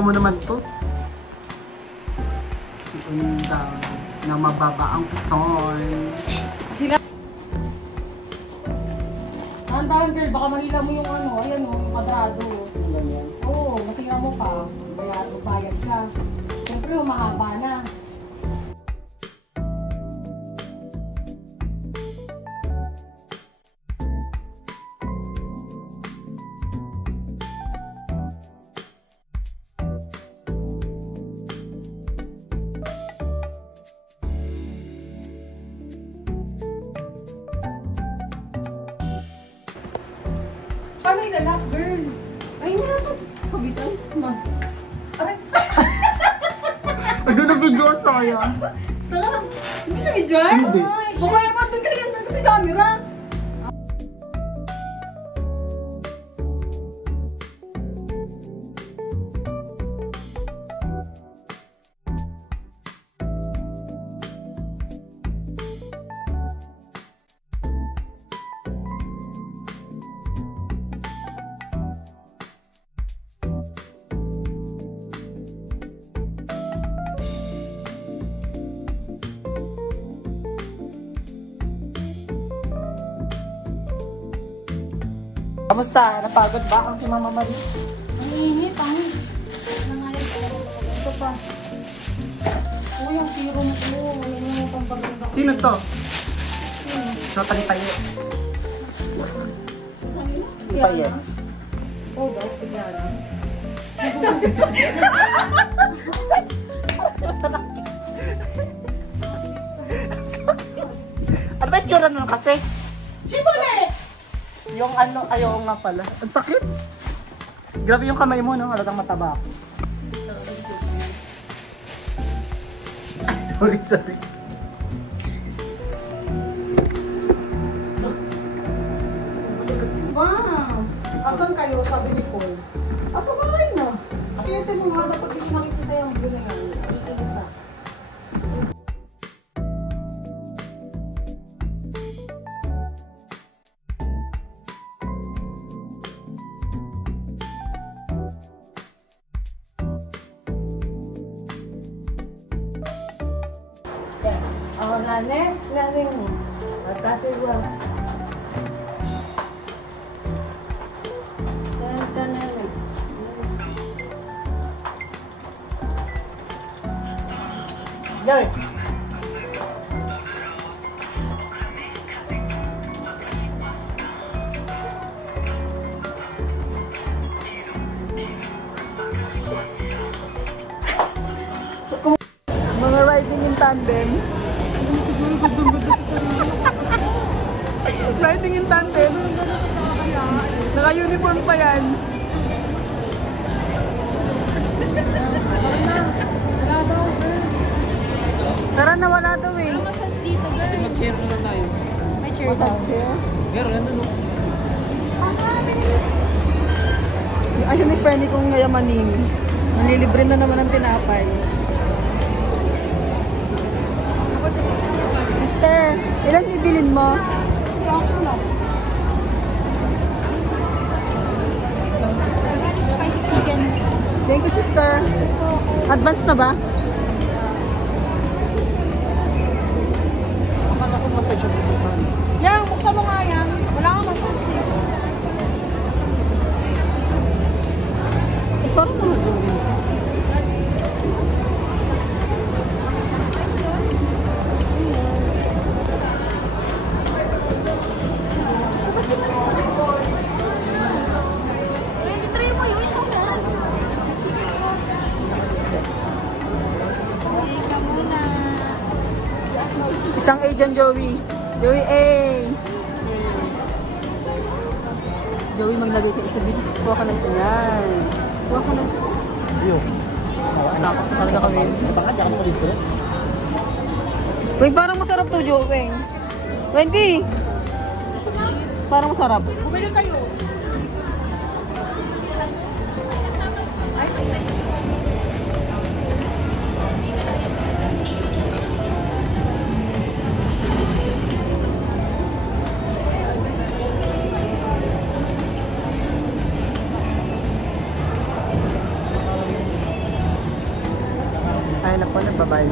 mo naman to. Undang na mababa ang puson. Handaan girl, baka mahila mo yung ano, ayan o, yung kwadrado. Ganyan. Oo, masira mo pa. Bayad ka. Siyempre, mahaba na. Paano ilalak, girl? Ay, hindi na ito. Kabitan. Aray. Ano nag-video at sayang? Hindi na videoan? Hindi. Baka naman doon kasi ganda kasi camera. Kamusta? Napagod ba ang si Mama Marie? Ang init, ang nangayon ko. Ito pa. Uy, ang serum ko. Ayan yung pambaganda ko. Sino to? Sino? So, Talipaye. Talipaye? Oo daw, Tiana. Ano ba yung tsura nun kasi? Shibole! Yung ano, ayaw nga pala. Ang sakit. Grabe yung kamay mo, no? Halatang mataba ako. Sorry. Wow! Asan kayo? Sabi ni Paul. Asa bahay na? Kasi yung sinuha dapat hindi nakikita yung blue na yan. Iisa. Oh, nane mo. Kasi ba? Nane. Go. Mga riding in tandem. Riding in tandem. Naka-uniform pa yan. Tara na, wala daw eh. Ano massage dito, girl? Mag-chair na lang tayo. May chair daw. Pero nandun no? Ayun ni Fernie kong ngayamanin. Nanilibre na naman ang tinapay. Mister, ilan bibilin mo? Thank you, sister. Advance na ba? Akala ko massage ang pupuntahan. Yang, buksan mo nga yan. Wala kang massage. Ito rin naman gawin. Isang A dyan, Joey. Joey A. Joey, maglagay ka isa dito. Kuha ka ng sinan. Kuha ka ng sinan. Yun. Tapos talaga kami. Bakit ako mo dito? Wait, parang masarap to, Joey. Wendy! Parang masarap. Bumili kayo. babay.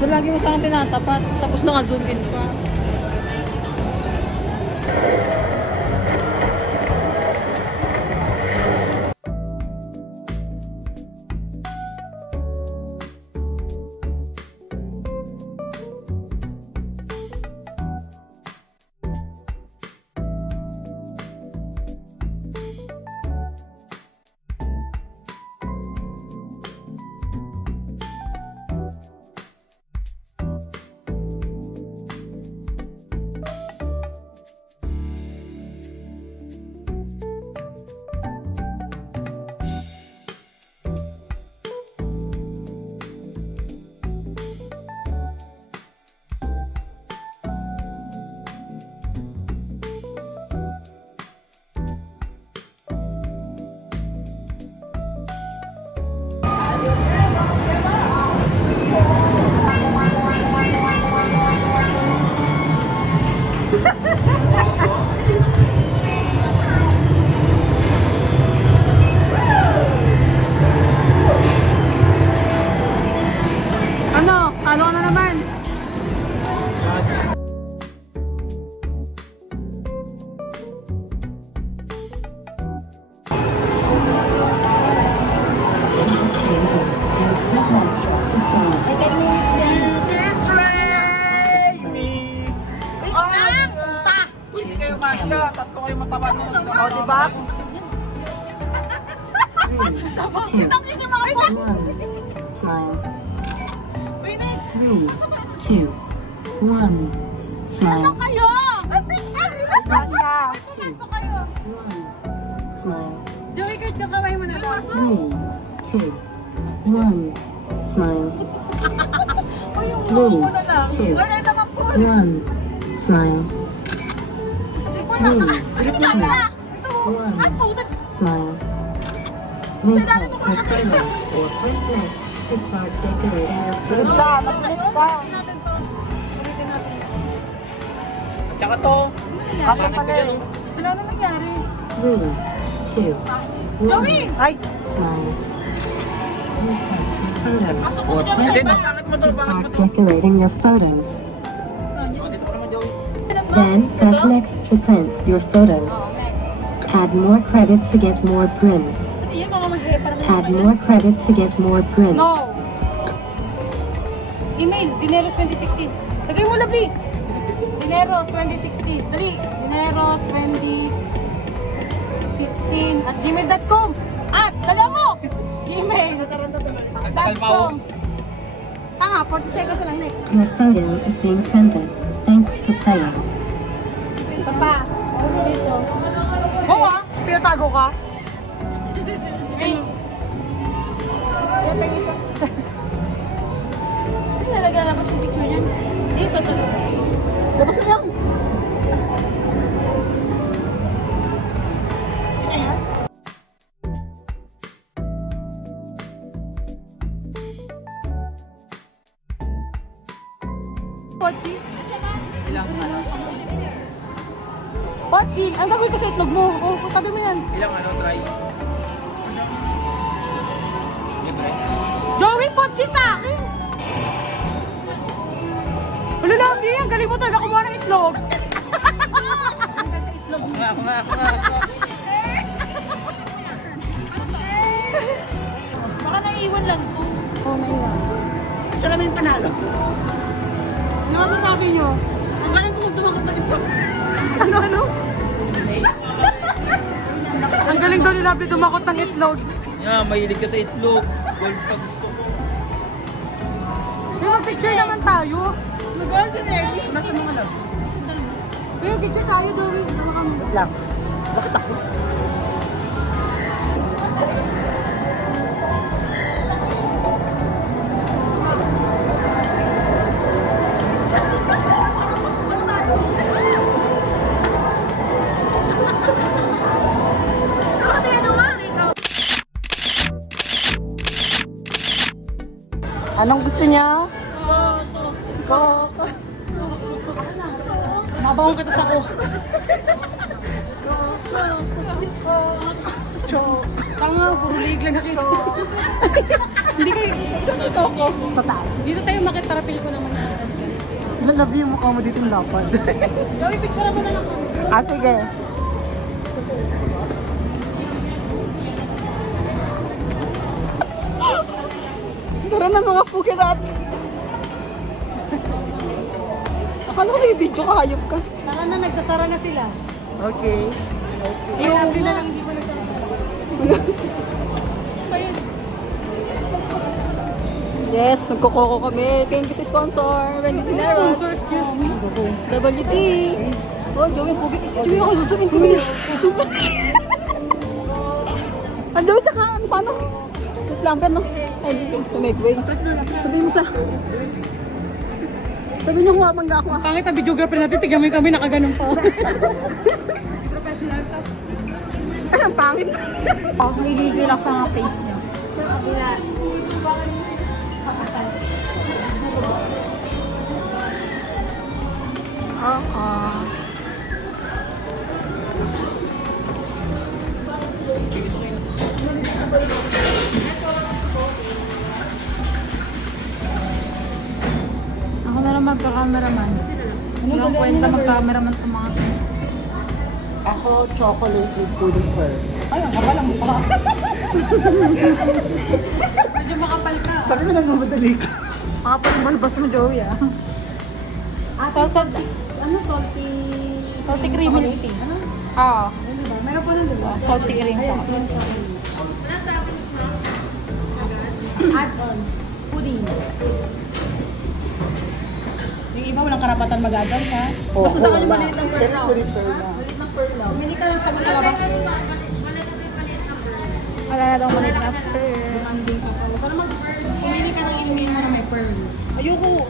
Lagi mo sa akin tinatapat, tapos naka-zoom in pa. Ano? Talo ka na naman. Hindi kayo masya, tatlo kayo mataba nung sa o, diba? Smile. 3, 2, 1. Smile. Kayo! Masya. 2, 1. Smile. Joey, kahit kakaway mo na. 3, 2, 1. Smile. 3, 2, 1. Smile. 3, 2, 1. Smile. Repeat your photos or press next to start decorating your Ulit photos. ka. Mag-ulit ka. Tsaka to. Kaso pala eh. Wala na nangyari. 3, 2, 1. Ay! Smile. Repeat your photos or press Kasi next bakit mo to? to Bakit mo start to? decorating your photos. O, dito pa naman, Joey. Then press next to print your photos. Add more credit to get more prints. Yan, mga mahirap para Add more credit to get more prints. No. Email, Dineros 2016. Lagay mo, Lovely. Dineros 2016. Dali. Dineros 2016 at gmail.com. At, dala mo. Gmail.com. Tanga, 40 seconds na lang next. Your photo is being printed. Thanks for playing. Isa pa. Dito. Oo ah. Pinatago ka. Ay. Yan pa yung isa. Saan nalaglalabas yung picture niyan? Dito sa labas. Labas na lang. Ayan. Pochi. Ilang, Pochi, ang gagawin ka sa itlog mo. Oh, tabi mo yan. ilang try? Libre. Joey, Pochi sa akin! Wala lang, ang galing mo talaga kumuha ng itlog. Ako nga. Baka naiwan lang po. Oo, naiwan. Ito naman yung panalo. Ano masasabi nyo? Ang galing ko dumakot ng itlog. Ano? Ang galing daw ni Lovely dumakot ng itlog. Yeah, mahilig ka sa itlog. Gold pa gusto ko. May mag-picture naman tayo. Nag-ordinary. Nasa mga love? May mag-picture tayo, Joey. Tama kami. Wait lang. Bakit ako? Anong gusto niya? Mabawang kita sa ko. Tanga, puro liig lang nakita. Hindi kayo. Ito ko. Sa taas. Dito tayo makitarapil ko naman. Lalabi yung mukha mo dito yung lapad. Gawi, picture mo na lang. Ah, sige. Tara na mga pukirat. Akala ko nag-video ka, hayop ka. Tara na, nagsasara na sila. Okay. Yung na lang, hindi mo nagsasara. Saka yun. Yes, magkukoko kami. Thank you sa sponsor. Wendy Dineros. WT. Oh, gawin pugi. Sige ako, susumin ko niya. Ang gawin tsaka, ano, paano? Wait lang, pero no. Ay, sa Megway. Sabihin mo sa... Sabihin niyo kung mapangga ako. Pangit ang videographer natin, tignan mo kami nakaganon po. Professional ka. Ay, ang pangit. Oh, nagigil lang sa mga face niya. Ako na lang magka-cameraman. Ano ang kwenta mag-cameraman sa mga to? Ako, chocolate with pudding pearl. Ay, ang kapal ang mukha. Medyo makapal ka. Sabi mo nagmamadali ka. Makapal yung balbas mo, Joey, ah. Salty, ano, salty... Salty cream milk tea. Ano? Oo. Ayun, diba? Meron po nun, diba? Salty cream Ayun, po. yung chocolate. Add-ons. Pudding. Yung iba walang karapatan mag-add-ons, ha? Basta sa kanya maliit ng pearl lang. Maliit ng pearl lang. Pumili ka ng sagot sa labas. Wala na daw maliit na pearl. Anding ka pa. Huwag ka na mag-pearl. Pumili ka ng inumin mo na may pearl. Ayoko.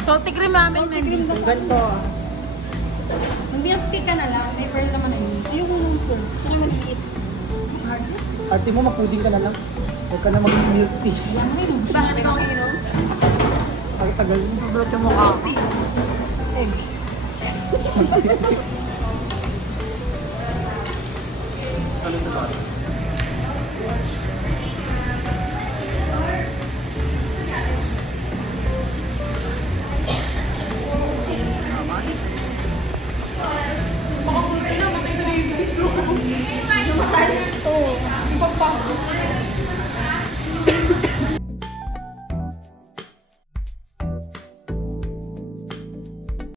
Salty cream namin, may cream na. Ganito. Yung milk tea ka na lang, may pearl naman ay. Ayoko nung pearl. Gusto ko maliit. Arte mo, mag-pudding ka na lang. Huwag ka na mag-milk tea. Bakit ikaw inom? Ang tagal mo. Mablot yung mukha. Egg. Ano na ba?